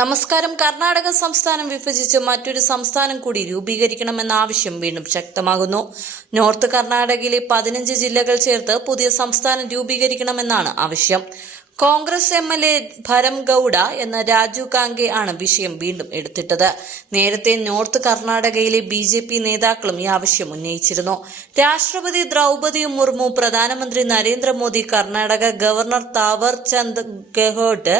നമസ്കാരം. കർണാടക സംസ്ഥാനം വിഭജിച്ച് മറ്റൊരു സംസ്ഥാനം കൂടി രൂപീകരിക്കണമെന്ന ആവശ്യം വീണ്ടും ശക്തമാകുന്നു. നോർത്ത് കർണാടകയിലെ പതിനഞ്ച് ജില്ലകൾ ചേർത്ത് പുതിയ സംസ്ഥാനം രൂപീകരിക്കണമെന്നാണ് ആവശ്യം. Congress M L A Bharam Gowda എന്ന രാജു കാങ്കെ ആണ് വിഷയം വീണ്ടും എടുത്തിട്ടത്. നേരത്തെ നോർത്ത് കർണാടകയിലെ ബി ജെ പി നേതാക്കളും ഈ ആവശ്യം ഉന്നയിച്ചിരുന്നു. രാഷ്ട്രപതി ദ്രൗപദി മുർമു പ്രധാനമന്ത്രി നരേന്ദ്രമോദി കർണാടക ഗവർണർ താവർ ചന്ദ് ഗെഹ്ലോട്ട്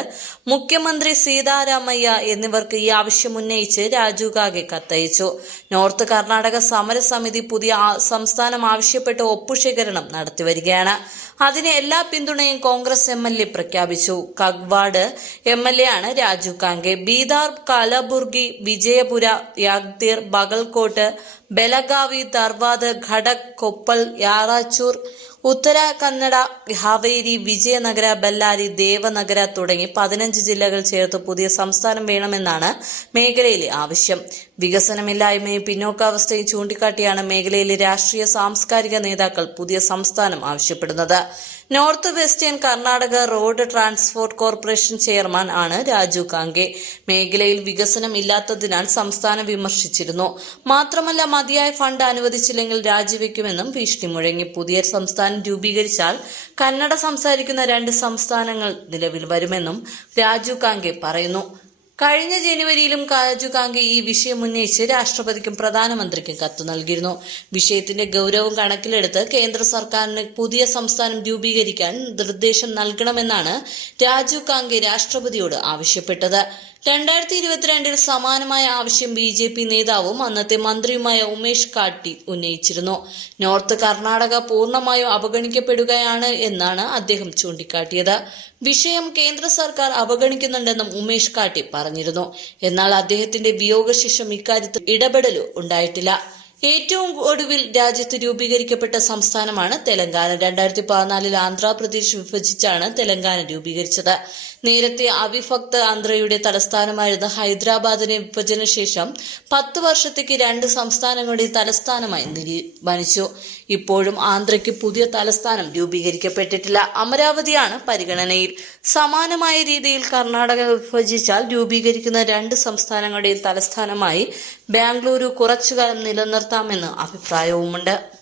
മുഖ്യമന്ത്രി സീതാരാമയ്യ എന്നിവർക്ക് ഈ ആവശ്യം ഉന്നയിച്ച് രാജു കാകെ കത്തയച്ചു. നോർത്ത് കർണാടക സമരസമിതി പുതിയ സംസ്ഥാനം ആവശ്യപ്പെട്ട് ഒപ്പുശേഖരണം നടത്തിവരികയാണ്. അതിന് എല്ലാ പിന്തുണയും കോൺഗ്രസ് എം എൽ എ പ്രഖ്യാപിച്ചു. കഗ്വാഡ് എം എൽ എ ആണ് രാജു കാങ്കെ. ബീദാർ കാലബുർഗി വിജയപുര യാഗ്ദീർ ബഗൽകോട്ട് ബെലഗാവി ദർവാദ് ഘടക് കൊപ്പൽ യാറാച്ചൂർ ഉത്തര കന്നഡ ഹാവേരി വിജയനഗര ബെല്ലാരി ദേവനഗര തുടങ്ങി പതിനഞ്ച് ജില്ലകൾ ചേർത്ത് പുതിയ സംസ്ഥാനം വേണമെന്നാണ് മേഖലയിലെ ആവശ്യം. വികസനമില്ലായ്മയും പിന്നോക്കാവസ്ഥയും ചൂണ്ടിക്കാട്ടിയാണ് മേഖലയിലെ രാഷ്ട്രീയ സാംസ്കാരിക നേതാക്കൾ പുതിയ സംസ്ഥാനം ആവശ്യപ്പെടുന്നത്. North western Karnataka road transport corporation chairman ആണ് രാജു കാങ്കെ. മേഖലയിൽ വികസനം ഇല്ലാത്തതിനാൽ സംസ്ഥാനം വിമർശിച്ചിരുന്നു. മാത്രമല്ല മതിയായ ഫണ്ട് അനുവദിച്ചില്ലെങ്കിൽ രാജിവെക്കുമെന്നും ഭീഷണി മുഴങ്ങി. പുതിയ സംസ്ഥാനം രൂപീകരിച്ചാൽ കന്നഡ സംസാരിക്കുന്ന രണ്ട് സംസ്ഥാനങ്ങൾ നിലവിൽ വരുമെന്നും രാജു കാങ്കെ പറയുന്നു. കഴിഞ്ഞ ജനുവരിയിലും രാജു കാങ്കെ ഈ വിഷയം ഉന്നയിച്ച് രാഷ്ട്രപതിക്കും പ്രധാനമന്ത്രിക്കും കത്ത് നൽകിയിരുന്നു. വിഷയത്തിന്റെ ഗൗരവം കണക്കിലെടുത്ത് കേന്ദ്ര സർക്കാരിന് പുതിയ സംസ്ഥാനം രൂപീകരിക്കാൻ നിർദ്ദേശം നൽകണമെന്നാണ് രാജു കാങ്കെ രാഷ്ട്രപതിയോട് ആവശ്യപ്പെട്ടത്. രണ്ടായിരത്തി ഇരുപത്തിരണ്ടിൽ സമാനമായ ആവശ്യം ബി ജെ പി നേതാവും അന്നത്തെ മന്ത്രിയുമായ ഉമേഷ് കാട്ടി ഉന്നയിച്ചിരുന്നു. നോർത്ത് കർണാടക പൂർണമായും അവഗണിക്കപ്പെടുകയാണ് എന്നാണ് അദ്ദേഹം ചൂണ്ടിക്കാട്ടിയത്. വിഷയം കേന്ദ്ര സർക്കാർ അവഗണിക്കുന്നുണ്ടെന്നും ഉമേഷ് കാട്ടി പറഞ്ഞിരുന്നു. എന്നാൽ അദ്ദേഹത്തിന്റെ വിയോഗശേഷം ഇക്കാര്യത്തിൽ ഇടപെടലോ ഉണ്ടായിട്ടില്ല. ഏറ്റവും ഒടുവിൽ രാജ്യത്ത് രൂപീകരിക്കപ്പെട്ട സംസ്ഥാനമാണ് തെലങ്കാന. രണ്ടായിരത്തി പതിനാലിൽ ആന്ധ്രാപ്രദേശ് വിഭജിച്ചാണ് തെലങ്കാന രൂപീകരിച്ചത്. നേരത്തെ അവിഭക്ത ആന്ധ്രയുടെ തലസ്ഥാനമായിരുന്ന ഹൈദരാബാദിനെ വിഭജനശേഷം പത്ത് വർഷത്തേക്ക് രണ്ട് സംസ്ഥാനങ്ങളുടെ തലസ്ഥാനമായി തീരുമാനിച്ചു ഇപ്പോഴും ആന്ധ്രയ്ക്ക് പുതിയ തലസ്ഥാനം രൂപീകരിക്കപ്പെട്ടിട്ടില്ല. അമരാവതിയാണ് പരിഗണനയിൽ. സമാനമായ രീതിയിൽ കർണാടക വിഭജിച്ചാൽ രൂപീകരിക്കുന്ന രണ്ട് സംസ്ഥാനങ്ങളുടെയും തലസ്ഥാനമായി ബാംഗ്ലൂരു കുറച്ചുകാലം നിലനിർത്താമെന്ന് അഭിപ്രായവുമുണ്ട്.